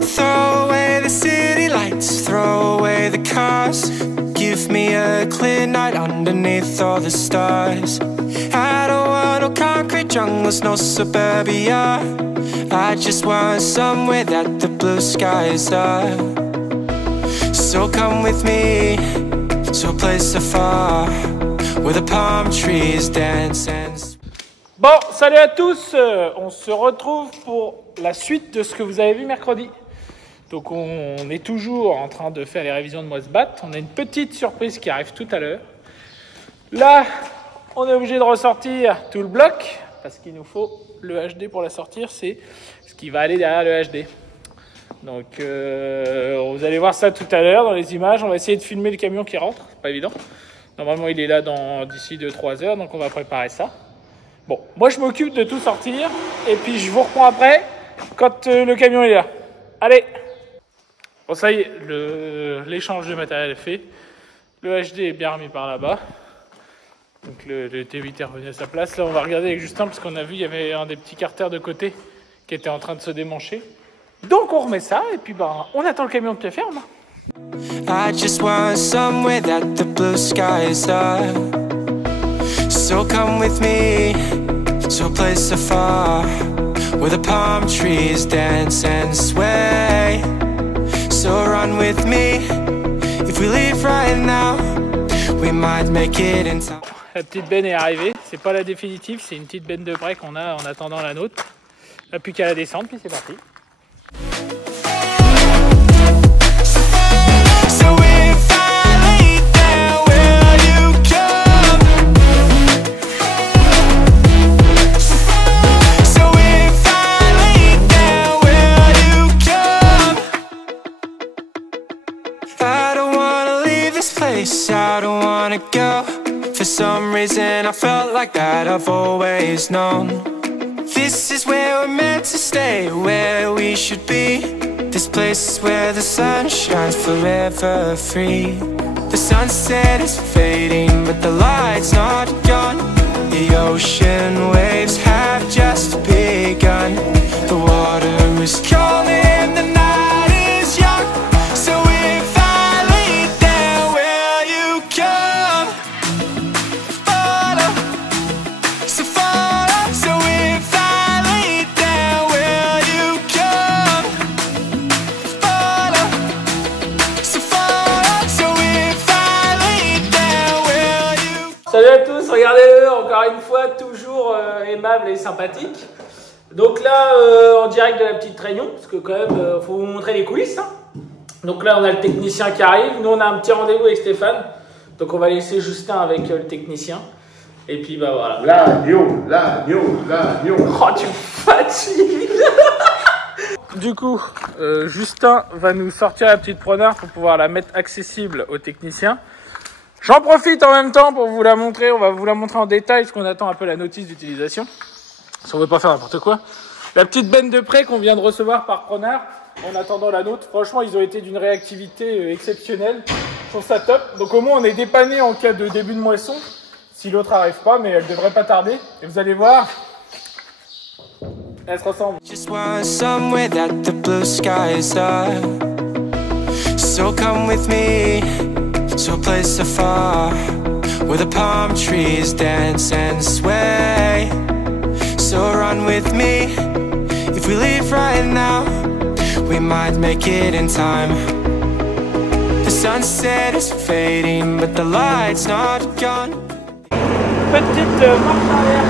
Throw away the city lights, throw away the cars. Give me a clear night underneath all the stars. I don't want no concrete jungles, no suburbia. I just want somewhere that the blue skies are. So come with me to a place afar where the palm trees dance and... Bon, salut à tous, on se retrouve pour la suite de ce que vous avez vu mercredi. Donc on est toujours en train de faire les révisions de Moisbat. On a une petite surprise qui arrive tout à l'heure. Là, on est obligé de ressortir tout le bloc parce qu'il nous faut le HD pour la sortir. C'est ce qui va aller derrière le HD. Donc vous allez voir ça tout à l'heure dans les images. On va essayer de filmer le camion qui rentre, c'est pas évident. Normalement il est là d'ici 2-3 heures, donc on va préparer ça. Bon, moi je m'occupe de tout sortir et puis je vous reprends après quand le camion est là. Allez! Bon, ça y est, l'échange de matériel est fait. Le HD est bien remis par là-bas. Donc le T8 est revenu à sa place. Là, on va regarder avec Justin parce qu'on a vu il y avait un des petits carters de côté qui était en train de se démancher. Donc on remet ça et puis on attend le camion de pied ferme. I just want somewhere that the blue skies are. So come with me to a place afar where the palm trees dance and sway. So run with me. If we leave right now, we might make it in time. La petite benne est arrivée. C'est pas la définitive, c'est une petite benne de break qu'on a en attendant la nôtre. Il n'y a plus qu'à la descendre, puis c'est parti. I don't wanna go. For some reason I felt like that I've always known. This is where we're meant to stay, where we should be. This place is where the sun shines forever free. The sunset is fading but the light's not gone. The ocean waves have just begun. The water is calling, the night is young. So if I lay down, will you come? Follow, so follow. So if I lay down, will you come? Follow, so follow. So if I lay down, will you... Salut à tous, regardez-le, encore une fois, toujours aimable et sympathique. Donc là, en direct de la petite réunion, parce que quand même, faut vous montrer les coulisses. Hein. Donc là, on a le technicien qui arrive. Nous, on a un petit rendez-vous avec Stéphane. Donc on va laisser Justin avec le technicien. Et puis, bah voilà. L'agneau. Oh, tu me fatigues. Du coup, Justin va nous sortir la petite preneur pour pouvoir la mettre accessible au technicien. J'en profite en même temps pour vous la montrer. On va vous la montrer en détail, parce qu'on attend un peu la notice d'utilisation. Si on ne veut pas faire n'importe quoi. La petite benne de prêt qu'on vient de recevoir par Preneur, en attendant la nôtre. Franchement, ils ont été d'une réactivité exceptionnelle. Je trouve ça top. Donc au moins, on est dépanné en cas de début de moisson. Si l'autre n'arrive pas, mais elle devrait pas tarder. Et vous allez voir, elle se ressemble. Just want somewhere that the blue skies are. So come with me to a place afar where the palm trees dance and sway. So run with me. If we leave right now, we might make it in time. The sunset is fading but the light's not gone. Petite marche arrière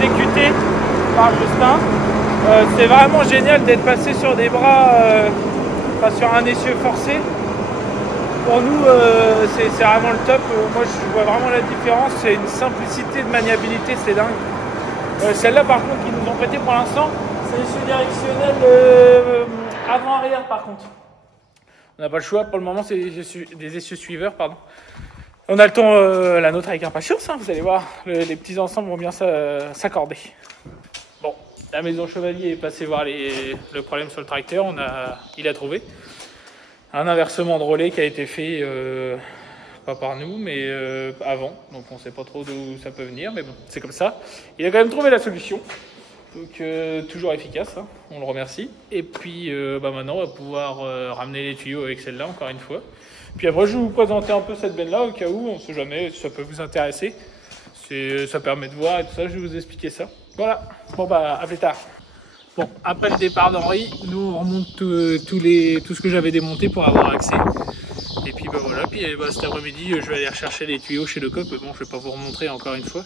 exécutée par Justin. C'est vraiment génial d'être passé sur des bras, pas sur un essieu forcé. Pour nous, c'est vraiment le top. Moi, je vois vraiment la différence. C'est une simplicité de maniabilité, c'est dingue. Celle-là, par contre, qu'ils nous ont prêté pour l'instant, c'est l'essieu directionnel avant-arrière, par contre. On n'a pas le choix. Pour le moment, c'est des essieux suiveurs, pardon. On attend la nôtre avec impatience, hein, vous allez voir. Les petits ensembles vont bien s'accorder. Bon, la maison Chevalier est passée voir le problème sur le tracteur. Il a trouvé un inversement de relais qui a été fait... pas par nous, mais avant. Donc on ne sait pas trop d'où ça peut venir, mais bon, c'est comme ça. Il a quand même trouvé la solution. Donc toujours efficace, hein, on le remercie. Et puis maintenant on va pouvoir ramener les tuyaux avec celle-là encore une fois. Puis après je vais vous présenter un peu cette benne-là au cas où, on ne sait jamais si ça peut vous intéresser. Ça permet de voir et tout ça, je vais vous expliquer ça. Voilà, bon bah à plus tard. Bon, après le départ d'Henri, nous on remonte tout ce que j'avais démonté pour avoir accès. Et puis bah voilà, puis cet après-midi je vais aller rechercher les tuyaux chez Lecoq, mais bon je vais pas vous remontrer encore une fois.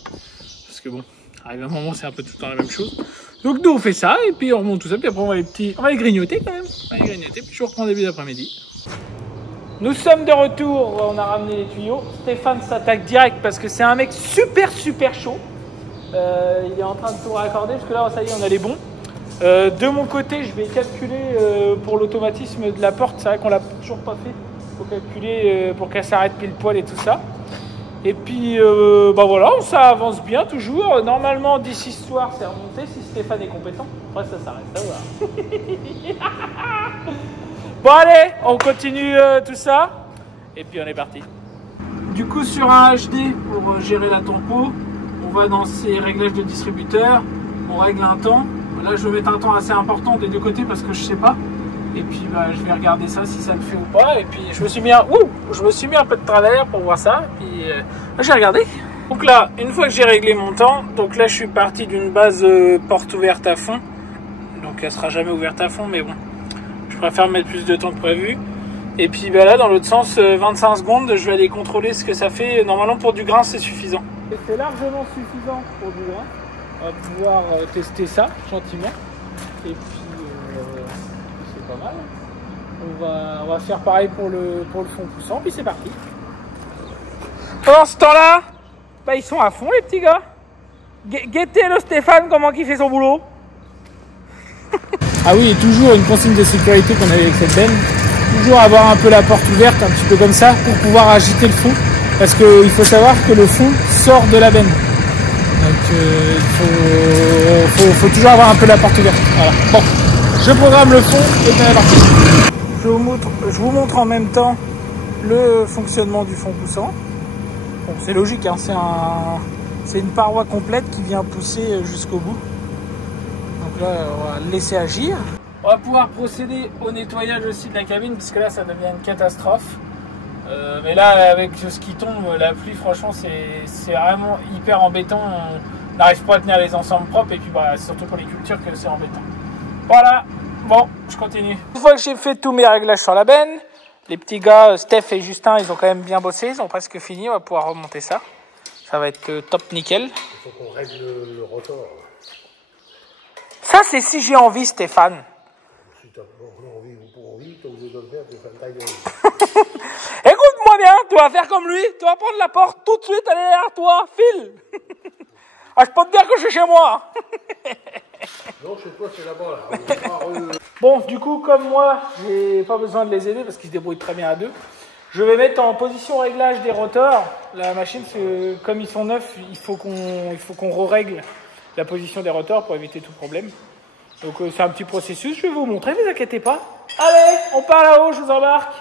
Parce que bon, arrive un moment c'est un peu tout le temps la même chose. Donc nous on fait ça, et puis on remonte tout ça, puis après on va les grignoter quand même. On va les grignoter, puis je reprends début d'après-midi. Nous sommes de retour, on a ramené les tuyaux. Stéphane s'attaque direct parce que c'est un mec super chaud. Il est en train de tout raccorder parce que là ça y est on a les bons. De mon côté je vais calculer pour l'automatisme de la porte, c'est vrai qu'on l'a toujours pas fait. Il faut calculer pour qu'elle s'arrête pile poil et tout ça. Et puis bah voilà, ça avance bien toujours. Normalement d'ici ce soir c'est remonté si Stéphane est compétent. Après ça s'arrête là, voilà. Bon allez, on continue tout ça. Et puis on est parti. Du coup sur un HD pour gérer la tempo, on va dans ces réglages de distributeur, on règle un temps. Là je vais mettre un temps assez important des deux côtés parce que je sais pas. Et puis bah, je vais regarder ça si ça le fait ou pas. Et puis je me suis mis un peu de travers pour voir ça. Et puis j'ai regardé. Donc là, une fois que j'ai réglé mon temps, donc là je suis parti d'une base porte ouverte à fond. Donc elle sera jamais ouverte à fond, mais bon. Je préfère mettre plus de temps que prévu. Et puis bah là dans l'autre sens, 25 secondes, je vais aller contrôler ce que ça fait. Normalement pour du grain c'est suffisant. C'est largement suffisant pour du grain. On va pouvoir tester ça gentiment. Et puis c'est pas mal. On va faire pareil pour le fond poussant, puis c'est parti. Pendant ce temps-là, bah, ils sont à fond les petits gars. Guettez le Stéphane comment il fait son boulot. Ah oui, et toujours une consigne de sécurité qu'on avait avec cette benne. Toujours avoir un peu la porte ouverte, un petit peu comme ça, pour pouvoir agiter le fond. Parce qu'il faut savoir que le fond sort de la benne. Donc il faut toujours avoir un peu la porte ouverte. Voilà. Bon, je programme le fond et bien parti. Je vous montre en même temps le fonctionnement du fond poussant. Bon, c'est logique, hein, c'est une paroi complète qui vient pousser jusqu'au bout. Donc là, on va le laisser agir. On va pouvoir procéder au nettoyage aussi de la cabine, parce que là, ça devient une catastrophe. Mais là, avec ce qui tombe, la pluie, franchement, c'est vraiment hyper embêtant. On n'arrive pas à tenir les ensembles propres, et puis bah, surtout pour les cultures que c'est embêtant. Voilà, bon, je continue. Une fois que j'ai fait tous mes réglages sur la benne, les petits gars, Steph et Justin, ils ont quand même bien bossé, ils ont presque fini, on va pouvoir remonter ça. Ça va être top nickel. Il faut qu'on règle le rotor. Ça, c'est si j'ai envie, Stéphane. Si t'as envie ou pour envie, t'as obligé de le faire, tu fais ta gueule. Écoute-moi bien, tu vas faire comme lui, tu vas prendre la porte tout de suite, aller derrière toi, file. Ah, je peux te dire que je suis chez moi. Non, chez toi, c'est là-bas, là. Bon, du coup, comme moi, j'ai pas besoin de les aider parce qu'ils se débrouillent très bien à deux. Je vais mettre en position réglage des rotors la machine, parce que comme ils sont neufs, il faut qu'on re-règle la position des rotors pour éviter tout problème. Donc c'est un petit processus, je vais vous montrer, ne vous inquiétez pas. Allez, on part là-haut, je vous embarque.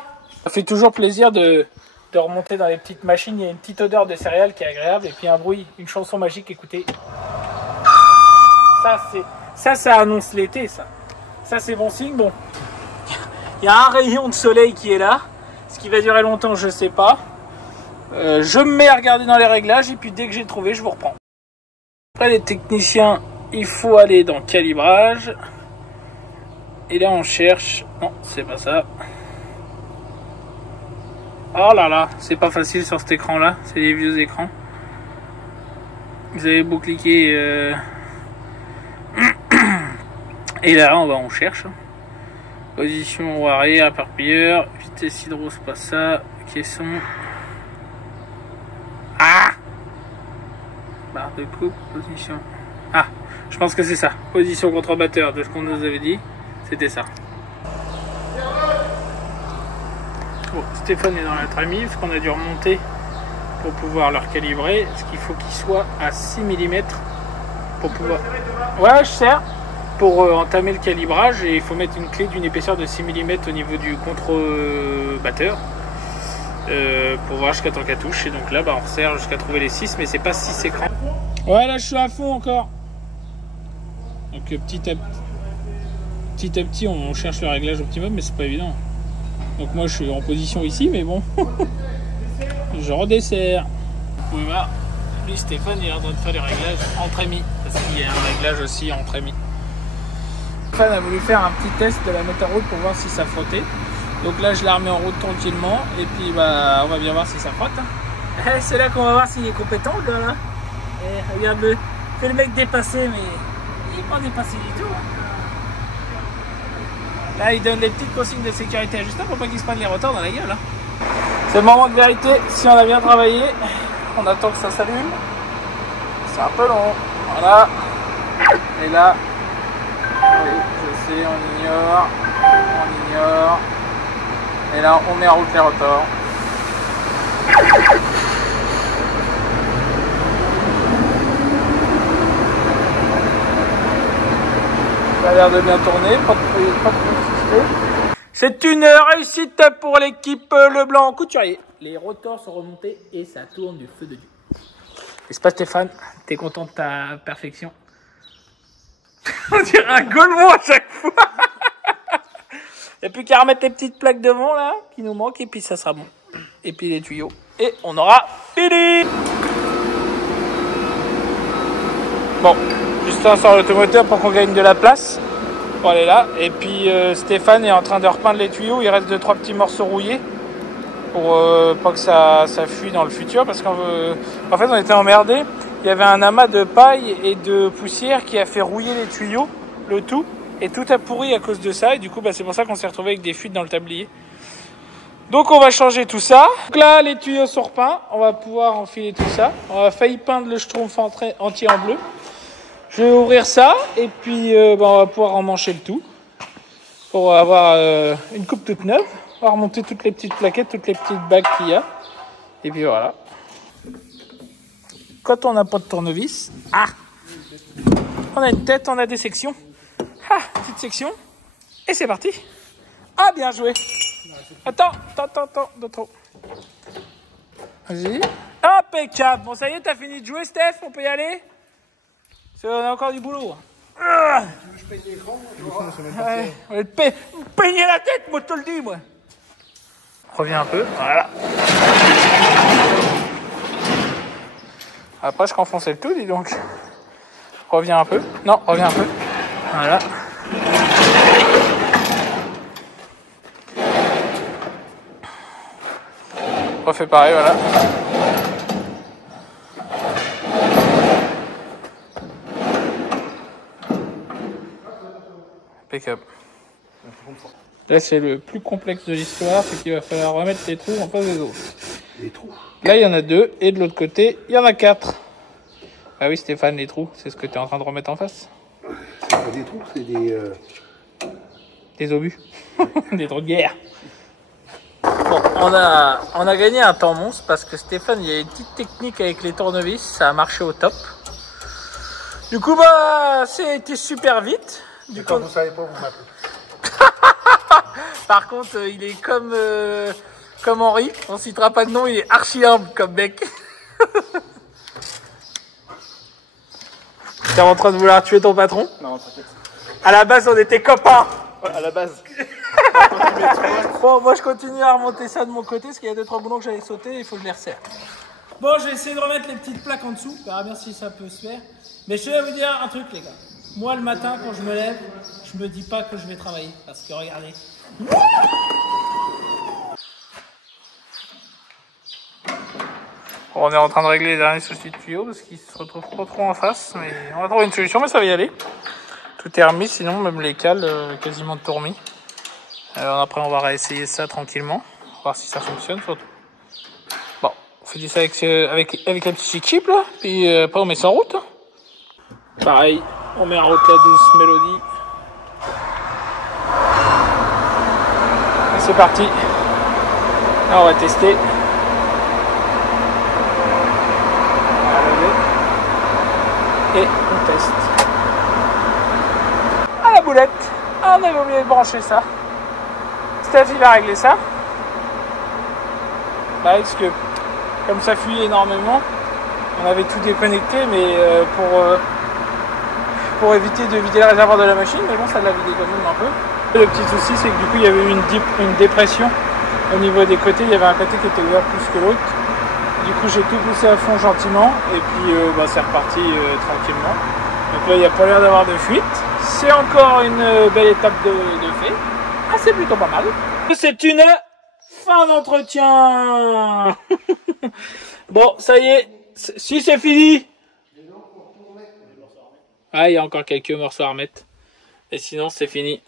Ça fait toujours plaisir de remonter dans les petites machines, il y a une petite odeur de céréales qui est agréable, et puis un bruit, une chanson magique, écoutez. Ça annonce l'été, ça. Ça c'est bon signe, bon. Il y a un rayon de soleil qui est là, ce qui va durer longtemps, je sais pas. Je me mets à regarder dans les réglages, et puis dès que j'ai trouvé, je vous reprends. Après les techniciens, il faut aller dans calibrage. Et là on cherche, non c'est pas ça. Oh là là, c'est pas facile sur cet écran là, c'est les vieux écrans. Vous avez beau cliquer et là on cherche. Position roue arrière, éparpilleur, vitesse hydro c'est pas ça, caisson. Ah, barre de coupe, position. Ah, je pense que c'est ça. Position contrebatteur de ce qu'on nous avait dit. C'était ça. Bon, Stéphane est dans la trémie, parce qu'on a dû remonter pour pouvoir leur calibrer. Parce qu'il faut qu'il soit à 6 mm pour pouvoir... Ouais, je sers pour entamer le calibrage. Et il faut mettre une clé d'une épaisseur de 6 mm au niveau du contrebatteur. Pour voir jusqu'à temps qu'elle touche. Et donc là, bah, on resserre jusqu'à trouver les 6, mais c'est pas 6 écrans. Ouais, là je suis à fond encore. Donc petit à petit, on cherche le réglage optimum, mais c'est pas évident. Donc moi, je suis en position ici, mais bon, je redesserre. Vous pouvez voir, lui, Stéphane, il est en train de faire les réglages entre amis, parce qu'il y a un réglage aussi entre amis. Stéphane a voulu faire un petit test de la mettre en route pour voir si ça frottait. Donc là, je la remets en route tranquillement, et puis bah, on va bien voir si ça frotte. C'est là qu'on va voir s'il est compétent, le gars, là. Et regarde-le, c'est le mec dépassé, mais il n'est pas dépassé du tout. Là, il donne des petites consignes de sécurité ajustables pour pas qu'il se prenne les rotors dans la gueule. Hein. C'est le moment de vérité. Si on a bien travaillé, on attend que ça s'allume. C'est un peu long. Voilà. Et là, oui, je sais, on ignore. On ignore. Et là, on met en route les rotors. Ça a l'air de bien tourner, pas de suspect. C'est une réussite pour l'équipe Leblanc Couturier. Les rotors sont remontés et ça tourne du feu de Dieu. N'est-ce pas Stéphane? T'es content de ta perfection? On dirait un Gaulmont à chaque fois. Il n'y a plus qu'à remettre les petites plaques devant là, qui nous manquent, et puis ça sera bon. Et puis les tuyaux. Et on aura fini. Bon. Justin sort l'automoteur pour qu'on gagne de la place pour aller là. Et puis Stéphane est en train de repeindre les tuyaux. Il reste 2-3 petits morceaux rouillés pour pas que ça fuit dans le futur. Parce qu'en fait, on était emmerdés. Il y avait un amas de paille et de poussière qui a fait rouiller les tuyaux, le tout. Et tout a pourri à cause de ça. Et du coup, bah, c'est pour ça qu'on s'est retrouvé avec des fuites dans le tablier. Donc on va changer tout ça. Donc là, les tuyaux sont repeints. On va pouvoir enfiler tout ça. On a failli peindre le schtroumpf entier en bleu. Je vais ouvrir ça et puis on va pouvoir emmancher le tout pour avoir une coupe toute neuve. On va remonter toutes les petites plaquettes, toutes les petites bagues qu'il y a. Et puis voilà. Quand on n'a pas de tournevis, on a une tête, on a des sections. Petite section. Et c'est parti. Ah, bien joué. Attends, de trop. Vas-y. Impeccable. Bon, ça y est, t'as fini de jouer, Steph? On peut y aller? On a encore du boulot. Je paye l'écran, ouais, peigner la tête, moi je te le dis, moi. Reviens un peu, voilà. Après, je qu'enfoncer le tout, dis donc. Reviens un peu. Non, reviens un peu. Voilà. Refais pareil, voilà. Impeccable. Là, c'est le plus complexe de l'histoire, c'est qu'il va falloir remettre les trous en face des autres. Les trous? Là, il y en a 2, et de l'autre côté, il y en a 4. Ah oui, Stéphane, les trous, c'est ce que tu es en train de remettre en face. C'est pas des trous, c'est des... Des obus. Des trous de guerre. Bon, on a gagné un temps monstre parce que Stéphane, il y a une petite technique avec les tournevis, ça a marché au top. Du coup, bah, c'était super vite. Du coup, Quand vous savez pas, vous m'appelez. Par contre, il est comme Henri, on citera pas de nom, il est archi humble comme mec. T'es en train de vouloir tuer ton patron? Non, t'inquiète. À la base, on était copains. Ouais, à la base. Bon, moi je continue à remonter ça de mon côté parce qu'il y a 2-3 boulons que j'allais sauter, il faut que je les resserre. Bon, je vais essayer de remettre les petites plaques en dessous, on verra bien si ça peut se faire. Mais je vais vous dire un truc, les gars. Moi, le matin, quand je me lève, je me dis pas que je vais travailler. Parce que regardez. On est en train de régler les derniers soucis de tuyaux parce qu'ils se retrouvent pas trop en face. Mais on va trouver une solution, mais ça va y aller. Tout est remis, sinon même les cales quasiment tout remis. Alors après, on va réessayer ça tranquillement. Voir si ça fonctionne surtout. Bon, on fait ça avec la petite équipe là. Puis après, on met ça en route. Pareil, on met en route la douce mélodie. Et c'est parti. Là, on va tester. Et on teste. À la boulette. Ah, on avait oublié de brancher ça. Steph, il va régler ça. Bah, parce que comme ça fuit énormément, on avait tout déconnecté, mais pour pour éviter de vider le réservoir de la machine, mais bon, ça l'a vidé quand même un peu. Le petit souci, c'est que du coup, il y avait eu une dépression au niveau des côtés. Il y avait un côté qui était ouvert plus que l'autre. Du coup, j'ai tout poussé à fond gentiment, et puis c'est reparti tranquillement. Donc là, il n'y a pas l'air d'avoir de fuite. C'est encore une belle étape de fait. Ah, c'est plutôt pas mal. C'est une fin d'entretien. Bon, ça y est. Si, c'est fini. Ah, il y a encore quelques morceaux à remettre. Et sinon, c'est fini.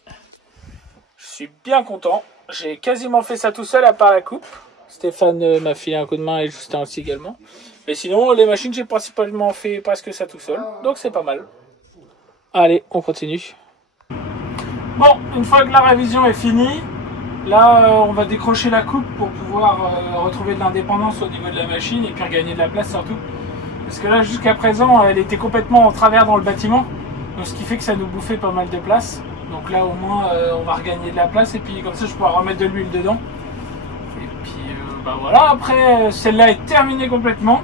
Je suis bien content. J'ai quasiment fait ça tout seul à part la coupe. Stéphane m'a filé un coup de main et Justin aussi également. Mais sinon, les machines, j'ai principalement fait presque ça tout seul. Donc, c'est pas mal. Allez, on continue. Bon, une fois que la révision est finie, là, on va décrocher la coupe pour pouvoir retrouver de l'indépendance au niveau de la machine et puis regagner de la place surtout. Parce que là, jusqu'à présent, elle était complètement en travers dans le bâtiment. Donc, ce qui fait que ça nous bouffait pas mal de place. Donc là, au moins, on va regagner de la place. Et puis, comme ça, je pourrai remettre de l'huile dedans. Et puis, voilà. Après, celle-là est terminée complètement.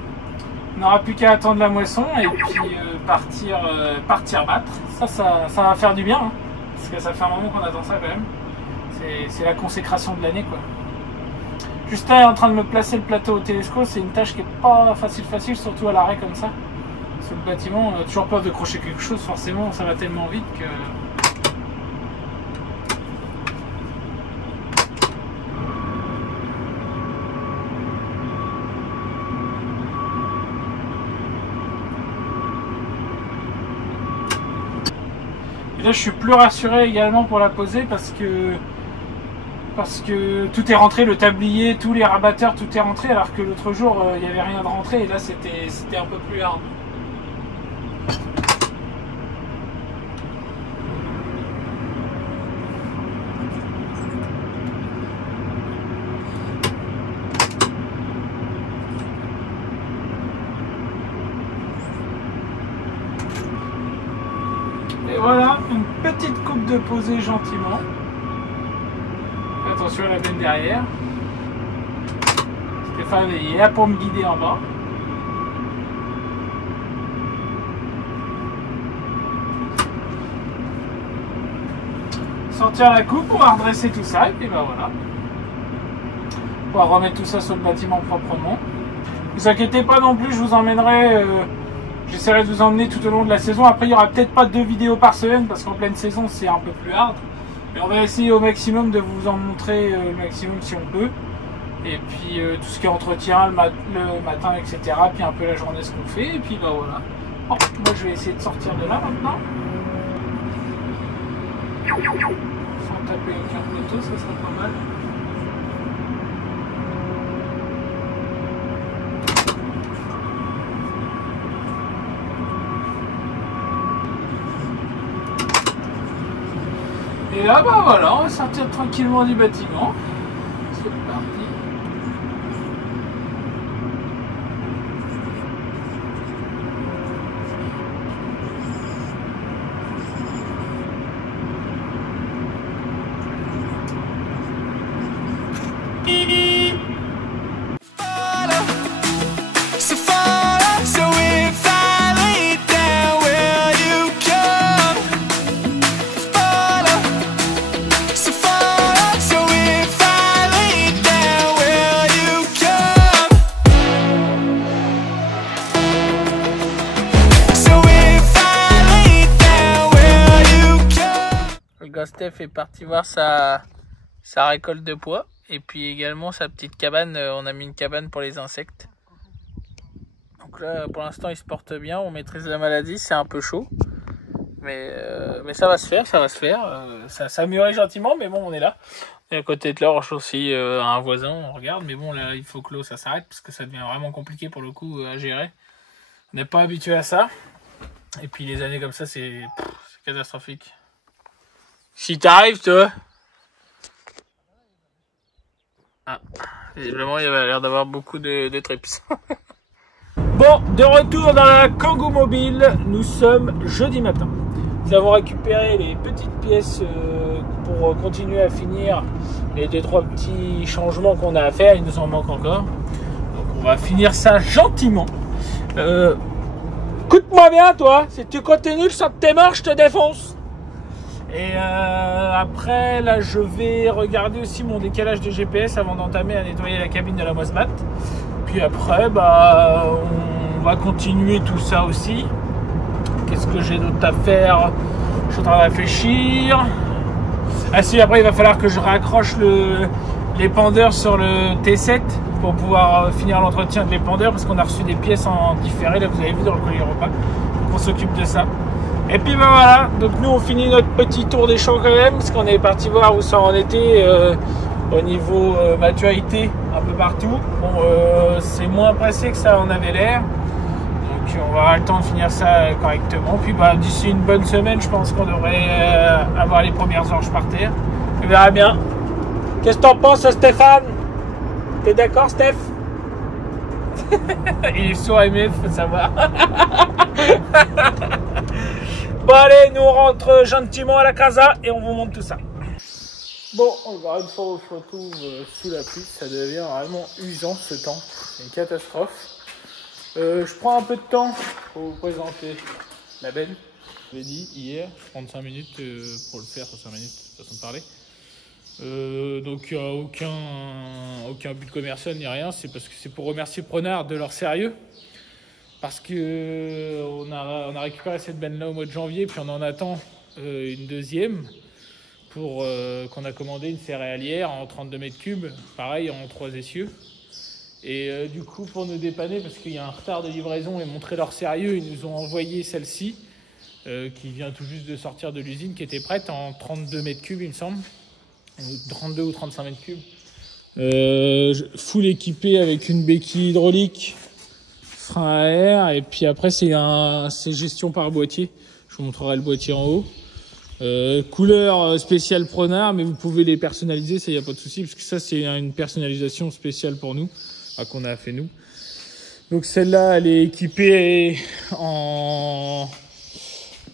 On n'aura plus qu'à attendre la moisson. Et puis, partir battre. Ça va faire du bien. Hein, parce que ça fait un moment qu'on attend ça quand même. C'est la consécration de l'année, quoi. Justin est en train de me placer le plateau au télescope, c'est une tâche qui est pas facile, surtout à l'arrêt comme ça. Sur le bâtiment, on a toujours peur de crocher quelque chose, forcément, ça va tellement vite que... Et là, je suis plus rassuré également pour la poser parce que tout est rentré, le tablier, tous les rabatteurs, tout est rentré, alors que l'autre jour, il n'y avait rien de rentré, et là, c'était un peu plus hard. Et voilà, une petite coupe de posée gentiment. Attention à la benne derrière. Stéphane est là pour me guider en bas. Sortir la coupe, on va redresser tout ça et puis voilà. On va remettre tout ça sur le bâtiment proprement. Ne vous inquiétez pas non plus, je vous emmènerai. J'essaierai de vous emmener tout au long de la saison. Après, il n'y aura peut-être pas 2 vidéos par semaine parce qu'en pleine saison, c'est un peu plus hard. Mais on va essayer au maximum de vous en montrer le maximum si on peut. Et puis tout ce qui est entretien, le matin, etc. Puis un peu la journée, ce qu'on fait. Et puis voilà. Bon, moi je vais essayer de sortir de là maintenant. Sans taper aucun poteau, ça sera pas mal. Et là, voilà, on va sortir tranquillement du bâtiment. C'est parti. Steph est parti voir sa récolte de pois et puis également sa petite cabane. On a mis une cabane pour les insectes. Donc là pour l'instant il se porte bien, on maîtrise la maladie, c'est un peu chaud. Mais ça va se faire, ça mûrit gentiment, mais bon on est là. Et à côté de l'orge aussi un voisin, on regarde, mais bon là il faut que l'eau ça s'arrête parce que ça devient vraiment compliqué pour le coup à gérer. On n'est pas habitué à ça. Et puis les années comme ça c'est catastrophique. Si t'arrives, toi. Ah, visiblement, il y avait l'air d'avoir beaucoup de trips. Bon, de retour dans la Kangoo Mobile, nous sommes jeudi matin. Nous avons récupéré les petites pièces pour continuer à finir les 2-3 petits changements qu'on a à faire. Il nous en manque encore. Donc, on va finir ça gentiment. Écoute-moi bien, toi. Si tu continues, je sors de tes morts, je te défonce. Et après, là, je vais regarder aussi mon décalage de GPS avant d'entamer à nettoyer la cabine de la Mosbat. Puis après, bah, on va continuer tout ça aussi. Qu'est-ce que j'ai d'autre à faire? Je suis en train de réfléchir. Ah si, après, il va falloir que je raccroche les pendeurs sur le T7 pour pouvoir finir l'entretien de l'épandeur parce qu'on a reçu des pièces en différé, là vous avez vu dans le colis repas. Donc on s'occupe de ça. Et puis ben voilà, donc nous on finit notre petit tour des champs quand même parce qu'on est parti voir où ça en était au niveau maturité un peu partout. Bon, c'est moins pressé que ça en avait l'air. Donc on va avoir le temps de finir ça correctement. Puis bah, d'ici une bonne semaine, je pense qu'on devrait avoir les premières orges par terre. On verra bien. Qu'est-ce que t'en penses, Stéphane? T'es d'accord, Steph? Il est sur MF, faut savoir. Bon allez, nous on rentre gentiment à la casa et on vous montre tout ça. Bon, encore une fois, on se retrouve sous la pluie. Ça devient vraiment usant ce temps. C'est une catastrophe. Je prends un peu de temps pour vous présenter la benne. Je l'ai dit hier, 35 minutes pour le faire, 35 minutes, façon de parler. Donc il n'y a aucun but commercial ni rien, c'est parce que c'est pour remercier Prenard de leur sérieux. Parce que on a récupéré cette benne là au mois de janvier, puis on en attend une deuxième pour qu'on a commandé une céréalière en 32 mètres cubes, pareil en 3 essieux. Et du coup pour nous dépanner, parce qu'il y a un retard de livraison et montrer leur sérieux, ils nous ont envoyé celle-ci qui vient tout juste de sortir de l'usine, qui était prête en 32 mètres cubes il me semble. 32 ou 35 mètres cubes. Full équipé avec une béquille hydraulique, frein à air, et puis après c'est gestion par boîtier. Je vous montrerai le boîtier en haut. Couleur spéciale Prenard, mais vous pouvez les personnaliser, ça y a pas de souci, parce que ça c'est une personnalisation spéciale pour nous, qu'on a fait nous. Donc celle-là, elle est équipée en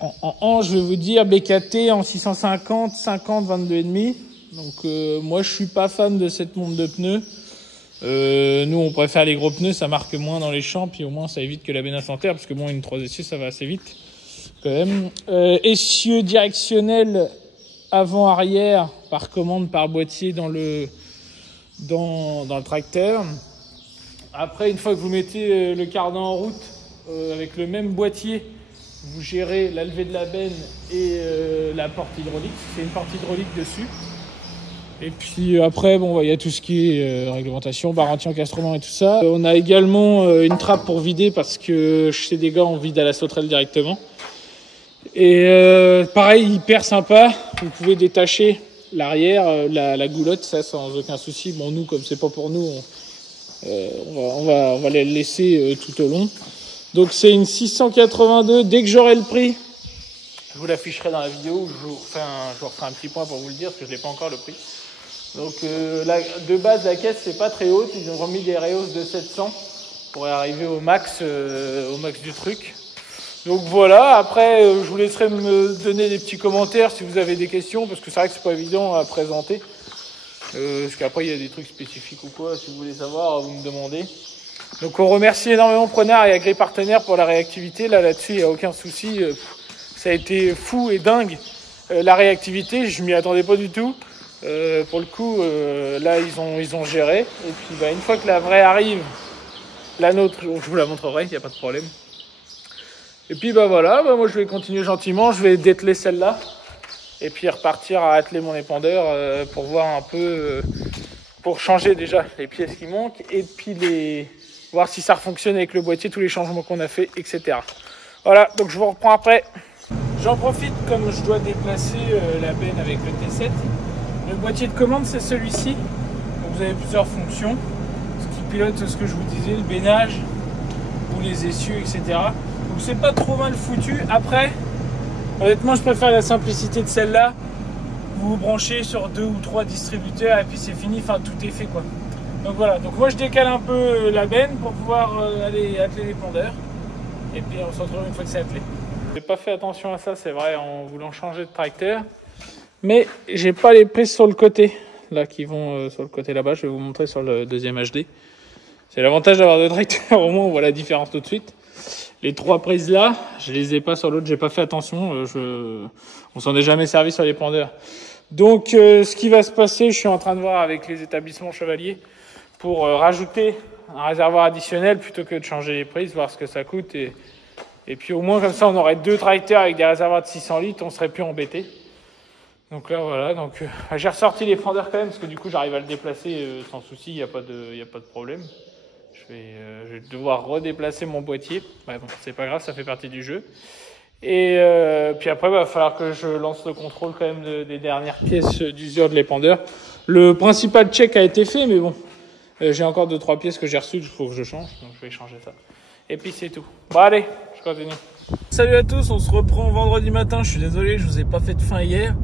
je vais vous dire BKT en 650, 50, 22,5. Donc moi je suis pas fan de cette montre de pneus. Nous on préfère les gros pneus, ça marque moins dans les champs, puis au moins ça évite que la benne s'enterre, parce que bon, une 3 essieux ça va assez vite quand même. Essieux directionnel avant-arrière par commande par boîtier dans le tracteur. Après, une fois que vous mettez le cardan en route avec le même boîtier, vous gérez la levée de la benne et la porte hydraulique. C'est une porte hydraulique dessus. Et puis après, bon, il y a tout ce qui est réglementation, barre anti-encastrement et tout ça. On a également une trappe pour vider, parce que chez des gars, on vide à la sauterelle directement. Et pareil, hyper sympa. Vous pouvez détacher l'arrière, la goulotte, ça sans aucun souci. Bon, nous, comme c'est pas pour nous, on va les laisser tout au long. Donc c'est une 682. Dès que j'aurai le prix, je vous l'afficherai dans la vidéo. Je vous referai un petit point pour vous le dire, parce que je n'ai pas encore le prix. Donc de base, la caisse c'est pas très haute. Ils ont remis des rehausses de 700 pour arriver au max du truc. Donc voilà, après je vous laisserai me donner des petits commentaires si vous avez des questions, parce que c'est vrai que c'est pas évident à présenter. Parce qu'après il y a des trucs spécifiques ou quoi, si vous voulez savoir, vous me demandez. Donc on remercie énormément Prenard et Agré Partenaire pour la réactivité. Là-dessus, il n'y a aucun souci. Ça a été fou et dingue. La réactivité, je m'y attendais pas du tout. Pour le coup, là, ils ont géré. Et puis, bah, une fois que la vraie arrive, la nôtre, je vous la montrerai, il n'y a pas de problème. Et puis, bah voilà, bah, moi, je vais continuer gentiment. Je vais dételer celle-là. Et puis, repartir à atteler mon épandeur pour voir un peu, pour changer déjà les pièces qui manquent. Et puis, voir si ça fonctionne avec le boîtier, tous les changements qu'on a fait, etc. Voilà, donc je vous reprends après. J'en profite, comme je dois déplacer la benne avec le T7. Le boîtier de commande, c'est celui-ci. Donc vous avez plusieurs fonctions. Ce qui pilote ce que je vous disais, le bénage ou les essieux, etc. Donc c'est pas trop mal foutu. Après, honnêtement, je préfère la simplicité de celle-là. Vous vous branchez sur 2 ou 3 distributeurs et puis c'est fini. Enfin, tout est fait, quoi. Donc voilà. Donc moi, je décale un peu la benne pour pouvoir aller atteler les pondeurs. Et puis on se retrouve une fois que c'est attelé. J'ai pas fait attention à ça, c'est vrai, en voulant changer de tracteur. Mais j'ai pas les prises sur le côté, là, qui vont sur le côté là-bas. Je vais vous montrer sur le deuxième HD. C'est l'avantage d'avoir deux tracteurs, au moins on voit la différence tout de suite. les 3 prises là, je les ai pas sur l'autre, j'ai pas fait attention. On s'en est jamais servi sur l'épandeur. Donc ce qui va se passer, je suis en train de voir avec les établissements Chevalier pour rajouter un réservoir additionnel plutôt que de changer les prises, voir ce que ça coûte. Et puis au moins comme ça, on aurait 2 tracteurs avec des réservoirs de 600 litres, on serait plus embêté. Donc là voilà, donc j'ai ressorti l'épandeur quand même parce que du coup j'arrive à le déplacer sans souci, il y a pas de problème. Je vais devoir redéplacer mon boîtier. Bon, c'est pas grave, ça fait partie du jeu. Et puis après, il va falloir que je lance le contrôle quand même des dernières pièces d'usure de l'épandeur. Le principal check a été fait, mais bon, j'ai encore 2-3 pièces que j'ai reçues, il faut que je change, donc je vais changer ça. Et puis c'est tout. Bon allez, je continue. Salut à tous, on se reprend vendredi matin. Je suis désolé, je vous ai pas fait de faim hier.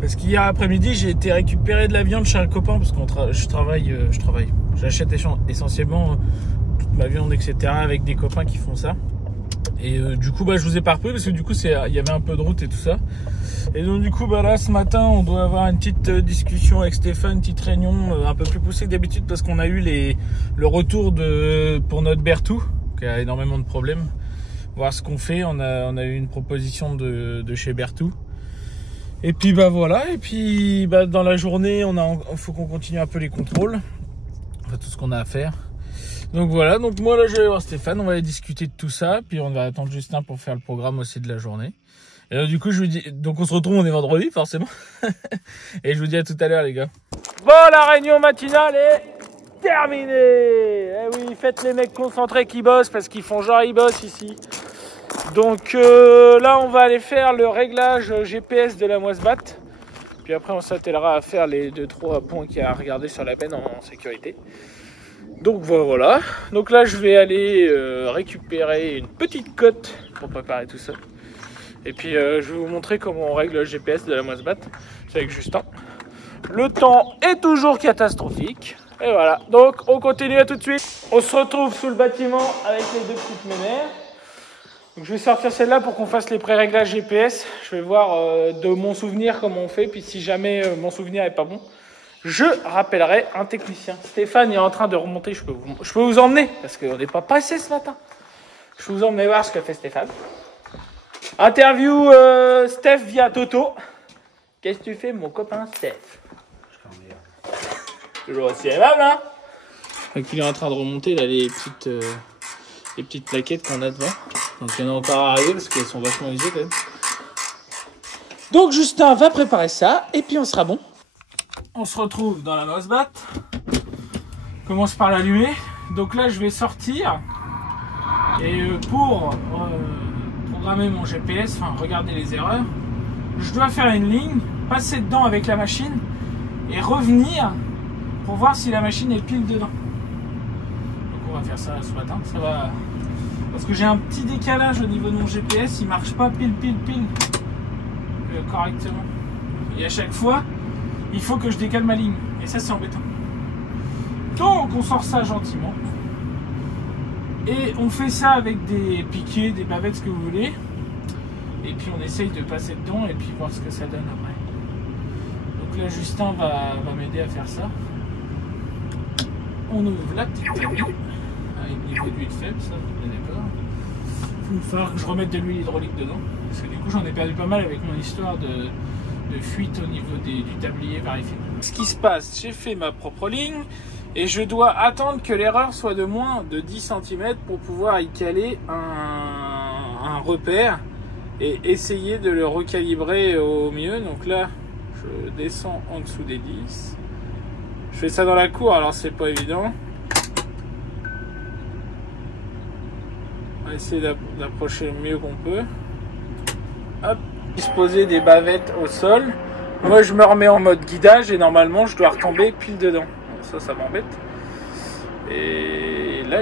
Parce qu'hier après-midi, j'ai été récupérer de la viande chez un copain parce que je travaille. J'achète essentiellement toute ma viande, etc. avec des copains qui font ça. Et du coup, je vous ai pas repris parce que du coup, il y avait un peu de route et tout ça. Et donc du coup, là, ce matin, on doit avoir une petite discussion avec Stéphane, une petite réunion un peu plus poussée que d'habitude parce qu'on a eu le retour pour notre Berthoud, qui a énormément de problèmes. Voir ce qu'on fait. On a eu une proposition de chez Berthoud. Et puis voilà, et puis dans la journée, faut qu'on continue un peu les contrôles, enfin tout ce qu'on a à faire. Donc voilà, donc moi là je vais aller voir Stéphane, on va aller discuter de tout ça, puis on va attendre Justin pour faire le programme aussi de la journée. Et là du coup je vous dis, donc on se retrouve, on est vendredi forcément, et je vous dis à tout à l'heure les gars. Bon, la réunion matinale est terminée. Eh oui, faites les mecs concentrés qui bossent parce qu'ils font genre ils bossent ici. Donc là on va aller faire le réglage GPS de la Moisbat. Puis après on s'attellera à faire les 2-3 points qu'il y a à regarder sur la benne en sécurité. Donc voilà. Donc là je vais aller récupérer une petite cote pour préparer tout ça. Et puis je vais vous montrer comment on règle le GPS de la Moisbat. C'est avec Justin. Le temps est toujours catastrophique. Et voilà. Donc on continue, à tout de suite. On se retrouve sous le bâtiment avec les 2 petites mémères. Donc je vais sortir celle-là pour qu'on fasse les pré-réglages GPS. Je vais voir de mon souvenir comment on fait. Puis si jamais mon souvenir est pas bon, je rappellerai un technicien. Stéphane est en train de remonter. Je peux vous emmener parce qu'on n'est pas passé ce matin. Je vais vous emmener voir ce que fait Stéphane. Interview Steph via Toto. Qu'est-ce que tu fais, mon copain Steph? Je t'emmerde. Toujours aussi aimable, hein? Donc il est en train de remonter là les petites plaquettes qu'on a devant. Donc il y en a encore à arriver parce qu'elles sont vachement usées quand même. Donc Justin va préparer ça et puis on sera bon. On se retrouve dans la Moisbat. Commence par l'allumer. Donc là je vais sortir et pour programmer mon GPS, enfin regarder les erreurs, je dois faire une ligne, passer dedans avec la machine et revenir pour voir si la machine est pile dedans. Donc on va faire ça ce matin. Ça va. Parce que j'ai un petit décalage au niveau de mon GPS, il marche pas pile correctement. Et à chaque fois, il faut que je décale ma ligne. Et ça c'est embêtant. Donc on sort ça gentiment. Et on fait ça avec des piquets, des bavettes, ce que vous voulez. Et puis on essaye de passer dedans et puis voir ce que ça donne après. Donc là Justin va m'aider à faire ça. On ouvre la petite cabine. Avec niveau d'huile faible, ça, on est d'accord. Il va falloir que je remette de l'huile hydraulique dedans. Parce que du coup j'en ai perdu pas mal avec mon histoire de fuite au niveau du tablier vérifié. Ce qui se passe, j'ai fait ma propre ligne et je dois attendre que l'erreur soit de moins de 10 cm pour pouvoir y caler un repère et essayer de le recalibrer au mieux. Donc là je descends en dessous des 10. Je fais ça dans la cour, alors c'est pas évident. On va essayer d'approcher le mieux qu'on peut. Hop, disposer des bavettes au sol. Moi je me remets en mode guidage et normalement je dois retomber pile dedans. Ça m'embête. Et là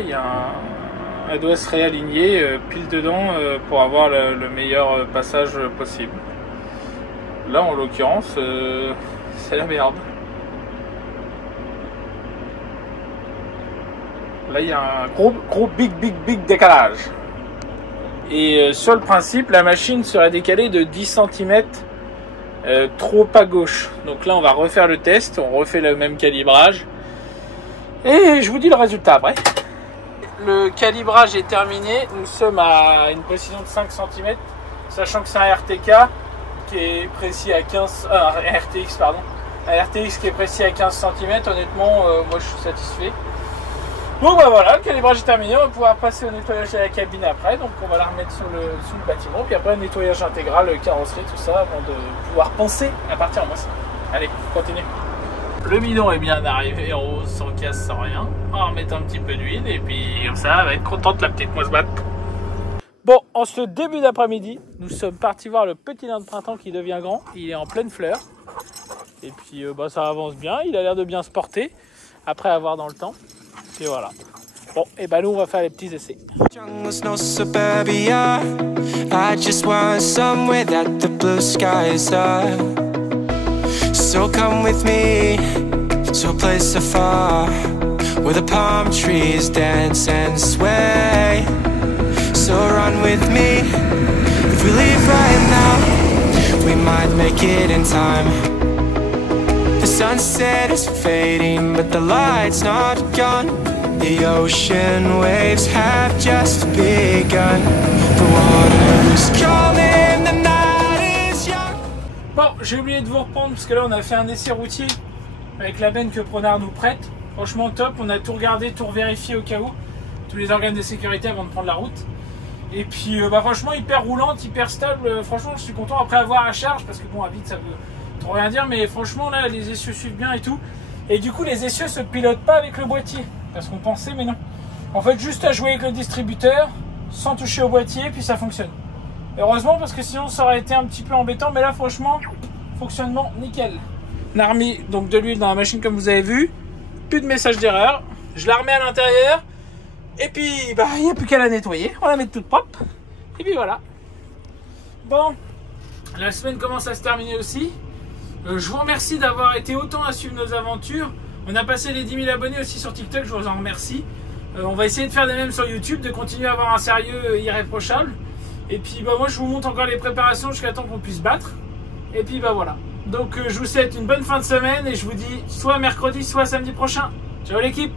elle doit se réaligner pile dedans pour avoir le meilleur passage possible. Là en l'occurrence c'est la merde. Là il y a un gros big décalage. Et sur le principe, la machine serait décalée de 10 cm trop à gauche. Donc là, on va refaire le test, on refait le même calibrage. Et je vous dis le résultat après. le calibrage est terminé. Nous sommes à une précision de 5 cm, sachant que c'est un RTK qui est précis à 15... RTX, pardon. Un RTX qui est précis à 15 cm. Honnêtement, moi je suis satisfait. Donc bah voilà, le calibrage est terminé. On va pouvoir passer au nettoyage de la cabine après. Donc on va la remettre sous le bâtiment. Puis après, un nettoyage intégral, carrosserie, tout ça, avant de pouvoir penser à partir en moisson. Allez, continue. Le bidon est bien arrivé en haut, sans casse, sans rien. On va remettre un petit peu d'huile et puis comme ça, elle va être contente la petite moisse batte. Bon, en ce début d'après-midi, nous sommes partis voir le petit nain de printemps qui devient grand. Il est en pleine fleur. Et puis bah, ça avance bien, il a l'air de bien se porter. Après avoir dans le temps. Et voilà. Bon, et bah nous on va faire les petits essais. Jungle's no suburbia. I just want somewhere that the blue skies are. So come with me to a place afar where the palm trees dance and sway. So run with me. If we leave right now, we might make it in time. The sunset is fading, but the light's not gone. The ocean waves have just begun. The water's calling, the night is young. Bon, j'ai oublié de vous reprendre parce que là on a fait un essai routier avec la benne que Pronard nous prête. Franchement top, on a tout regardé, tout vérifié au cas où. Tous les organes de sécurité avant de prendre la route. Et puis bah, franchement hyper roulante, hyper stable. Franchement je suis content après avoir à charge parce que bon à vide ça veut trop rien dire. Mais franchement là les essieux suivent bien et tout. Et du coup les essieux se pilotent pas avec le boîtier. Parce qu'on pensait mais non. En fait juste à jouer avec le distributeur sans toucher au boîtier puis ça fonctionne. Heureusement parce que sinon ça aurait été un petit peu embêtant. Mais là franchement fonctionnement nickel. On a remis donc de l'huile dans la machine comme vous avez vu. Plus de message d'erreur. Je la remets à l'intérieur. Et puis, bah, il n'y a plus qu'à la nettoyer. On va la mettre toute propre. Et puis voilà. Bon, la semaine commence à se terminer aussi. Je vous remercie d'avoir été autant à suivre nos aventures. On a passé les 10 000 abonnés aussi sur TikTok. Je vous en remercie. On va essayer de faire de même sur YouTube, de continuer à avoir un sérieux irréprochable. Et puis, bah, moi, je vous montre encore les préparations jusqu'à temps qu'on puisse battre. Et puis, bah, voilà. Donc, je vous souhaite une bonne fin de semaine. Et je vous dis soit mercredi, soit samedi prochain. Ciao l'équipe!